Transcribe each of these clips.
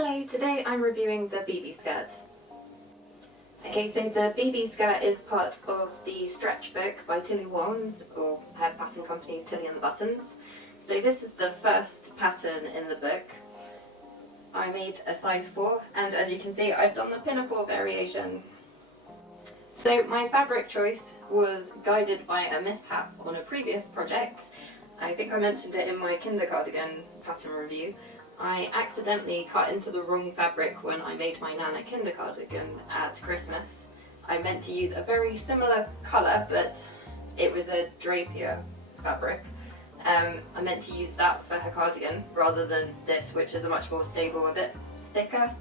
Hello, today I'm reviewing the Bibi skirt. Okay, so the Bibi skirt is part of the stretch book by Tilly Walms, or her pattern company's Tilly and the Buttons. So this is the first pattern in the book. I made a size 4, and as you can see I've done the pinafore variation. So my fabric choice was guided by a mishap on a previous project. I think I mentioned it in my kinder cardigan pattern review. I accidentally cut into the wrong fabric when I made my Nana kinder cardigan at Christmas. I meant to use a very similar colour, but it was a drapier fabric. I meant to use that for her cardigan rather than this, which is a much more stable, a bit thicker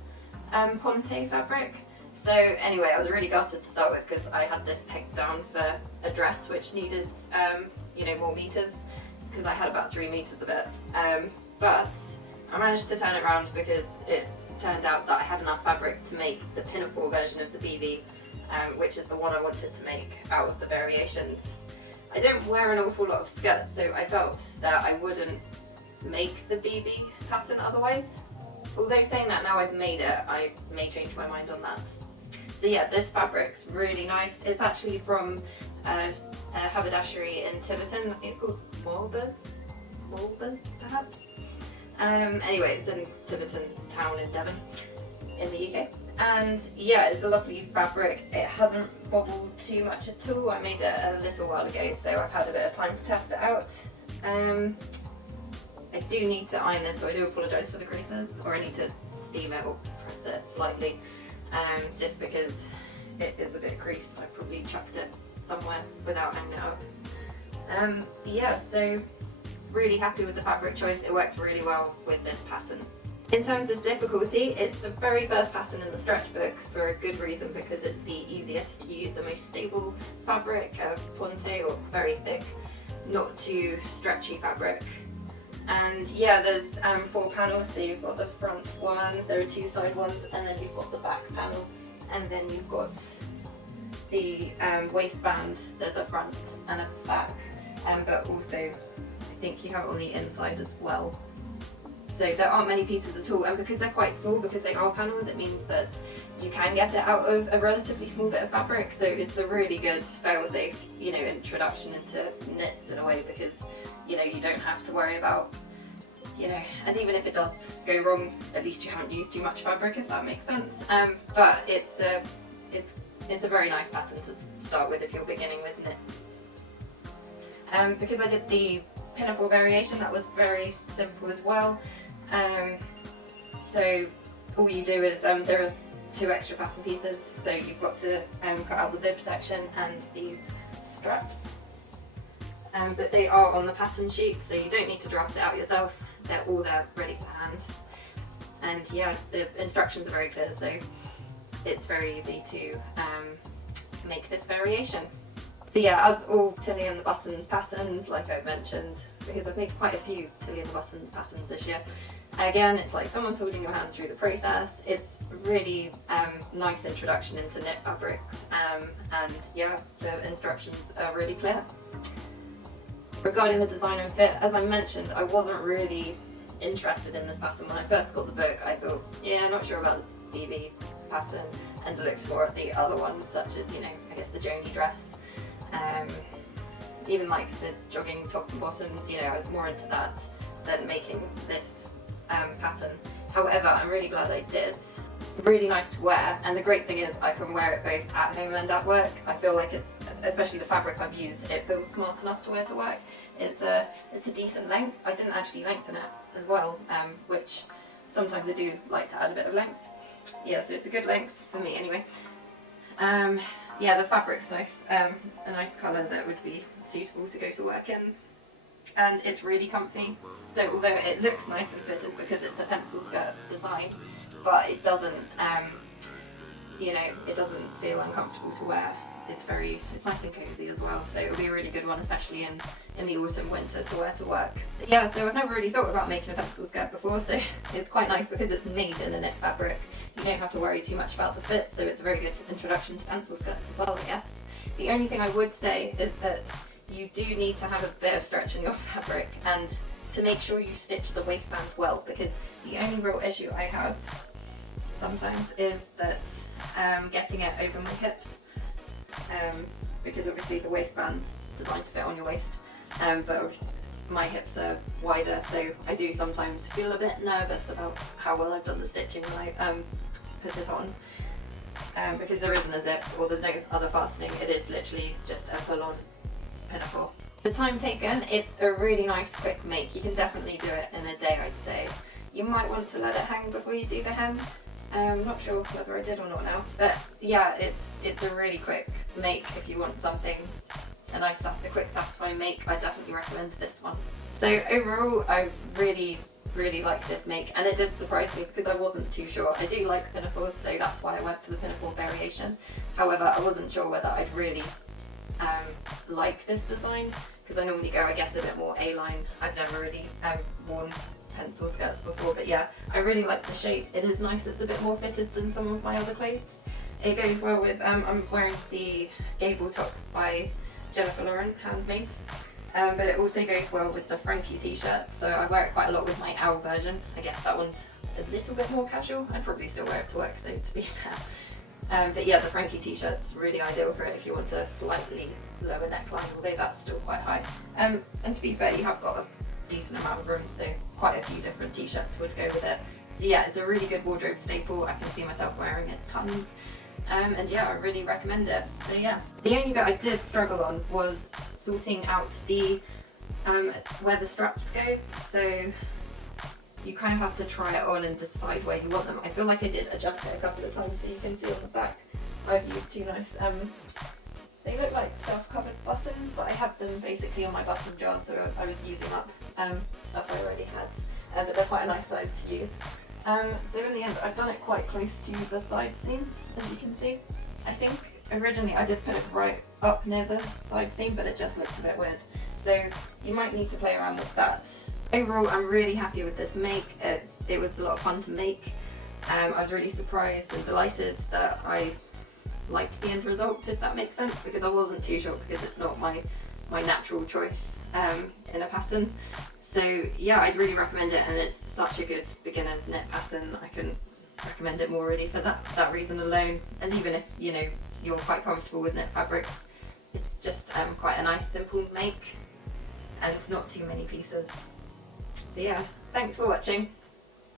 ponte fabric. So anyway, I was really gutted to start with because I had this pegged down for a dress which needed more meters, because I had about 3 meters of it. But I managed to turn it around because it turned out that I had enough fabric to make the pinafore version of the Bibi, which is the one I wanted to make out of the variations. I don't wear an awful lot of skirts, so I felt that I wouldn't make the Bibi pattern otherwise. Although saying that, now I've made it, I may change my mind on that. So yeah, this fabric's really nice. It's actually from a haberdashery in Tiverton. I think it's called Mulbers perhaps? Anyway, it's in Tiverton town in Devon, in the UK. And yeah, it's a lovely fabric. It hasn't bobbled too much at all. I made it a little while ago, so I've had a bit of time to test it out. I do need to iron this, so I do apologise for the creases, or I need to steam it or press it slightly, just because it is a bit creased. I probably chucked it somewhere without hanging it up. Yeah, so really happy with the fabric choice. It works really well with this pattern. In terms of difficulty, it's the very first pattern in the stretch book for a good reason, because it's the easiest to use, the most stable fabric, ponte or very thick, not too stretchy fabric. And yeah, there's 4 panels, so you've got the front one, there are 2 side ones, and then you've got the back panel, and then you've got the waistband. There's a front and a back, but also I think you have it on the inside as well. So there aren't many pieces at all, and because they're quite small, because they are panels, it means that you can get it out of a relatively small bit of fabric. So it's a really good fail-safe, introduction into knits in a way, because you don't have to worry about, and even if it does go wrong, at least you haven't used too much fabric, if that makes sense. But it's a very nice pattern to start with if you're beginning with knits. Because I did the pinafore variation, that was very simple as well. So all you do is, there are 2 extra pattern pieces, so you've got to cut out the bib section and these straps. But they are on the pattern sheet, so you don't need to draft it out yourself. They're all there ready to hand. And yeah, the instructions are very clear, so it's very easy to make this variation. So yeah, as all Tilly and the Buttons patterns, like I've mentioned, because I've made quite a few Tilly and the Buttons patterns this year, again, it's like someone's holding your hand through the process. It's really nice introduction into knit fabrics, and yeah, the instructions are really clear. Regarding the design and fit, as I mentioned, I wasn't really interested in this pattern. When I first got the book, I thought, yeah, not sure about the Bibi pattern, and looked more at the other ones, such as, I guess the Joni dress. Even like the jogging top and bottoms, I was more into that than making this pattern. However, I'm really glad I did. Really nice to wear, and the great thing is I can wear it both at home and at work. I feel like it's, especially the fabric I've used, it feels smart enough to wear to work. It's a decent length. I didn't actually lengthen it as well, which sometimes I do like to add a bit of length. Yeah, so it's a good length for me anyway. Yeah, the fabric's nice, a nice colour that would be suitable to go to work in, and it's really comfy. So although it looks nice and fitted because it's a pencil skirt design, but it doesn't, it doesn't feel uncomfortable to wear. It's nice and cosy as well, so it'll be a really good one, especially in the autumn, winter, to wear to work. But yeah, so I've never really thought about making a pencil skirt before, so it's quite nice because it's made in a knit fabric. You don't have to worry too much about the fit, so it's a very good introduction to pencil skirts as well, I guess. The only thing I would say is that you do need to have a bit of stretch in your fabric, and to make sure you stitch the waistband well, because The only real issue I have sometimes is that getting it over my hips, because obviously the waistband's designed to fit on your waist, but obviously my hips are wider, so I do sometimes feel a bit nervous about how well I've done the stitching when I put it on, because there isn't a zip or there's no other fastening. It is literally just a full-on pinafore. The time taken, it's a really nice quick make. You can definitely do it in a day, I'd say. You might want to let it hang before you do the hem. I'm not sure whether I did or not now, but yeah, it's a really quick make if you want something, a quick satisfying make. I definitely recommend this one. So overall, I really like this make, and it did surprise me because I wasn't too sure. I do like pinafores, so that's why I went for the pinafore variation. However, I wasn't sure whether I'd really like this design, because I normally go, I guess, a bit more A-line. I've never really worn pencil skirts before, but yeah, I really like the shape. It is nice, it's a bit more fitted than some of my other clothes. It goes well with, I'm wearing the gable top by Jennifer Lauren, handmade, but it also goes well with the Frankie t-shirt, so I wear it quite a lot with my owl version. I guess that one's a little bit more casual. I'd probably still wear it to work though, to be fair. But yeah, the Frankie t-shirt's really ideal for it if you want a slightly lower neckline, although that's still quite high. And to be fair, you have got a decent amount of room, so quite a few different t-shirts would go with it. So yeah, it's a really good wardrobe staple. I can see myself wearing it tons. And yeah, I really recommend it. So yeah, the only bit I did struggle on was sorting out the where the straps go. So you kind of have to try it on and decide where you want them. I feel like I did adjust it a couple of times, so you can see on the back I've used two nice, they look like self-covered buttons, but I had them basically on my button jar, so I was using up stuff I already had, but they're quite a nice size to use. So in the end, I've done it quite close to the side seam, as you can see. I think originally I did put it right up near the side seam, but it just looked a bit weird. So you might need to play around with that. Overall, I'm really happy with this make. It was a lot of fun to make. I was really surprised and delighted that I liked the end result, if that makes sense, because I wasn't too sure, because it's not my natural choice in a pattern. So yeah, I'd really recommend it, and it's such a good beginner's knit pattern. I couldn't recommend it more really for that reason alone. And even if you're quite comfortable with knit fabrics, it's just quite a nice simple make, and it's not too many pieces. So yeah, thanks for watching.